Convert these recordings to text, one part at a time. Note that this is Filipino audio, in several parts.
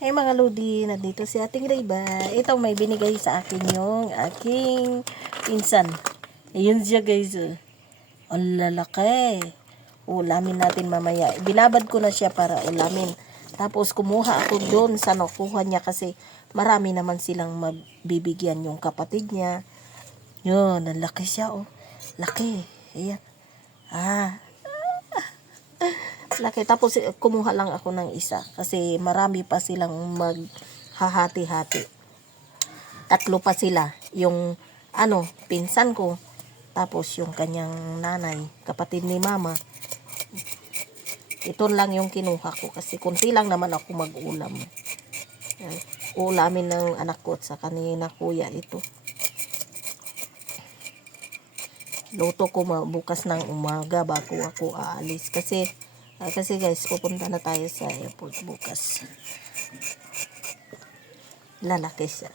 Hey mga Lodi, nandito si ating Rayba. Ito may binigay sa akin yung aking pinsan. Ayun siya guys. Ang lalaki. Ulamin natin mamaya. Binabad ko na siya para ulamin. Tapos kumuha ako doon sa nakuha niya kasi marami naman silang mabibigyan yung kapatid niya. Yun, ang laki siya oh. Laki. Ayan. Laki. Tapos kumuha lang ako ng isa kasi marami pa silang maghahati-hati. Tatlo pa sila. Yung pinsan ko. Tapos yung kanyang nanay, kapatid ni mama. Ito lang yung kinuha ko kasi kunti lang naman ako mag-ulam. Ulamin ng anak ko at sa kanina kuya ito. Luto ko bukas ng umaga bago ako aalis kasi guys, pupunta na tayo sa airport bukas. Lalaki siya.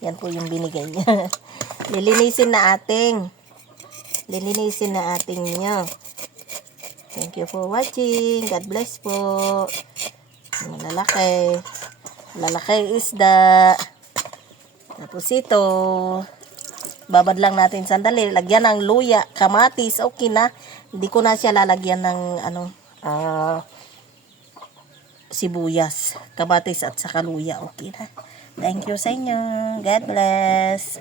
Yan po yung binigay niya. Lilinisin na ating niya. Thank you for watching. God bless po. Lalaki isda. Tapos ito, babad lang natin sandali. Lagyan ng luya, kamatis, okay na. Hindi ko na siya lalagyan ng sibuyas, kamatis at saka luya, okay na. Thank you sa inyo. God bless.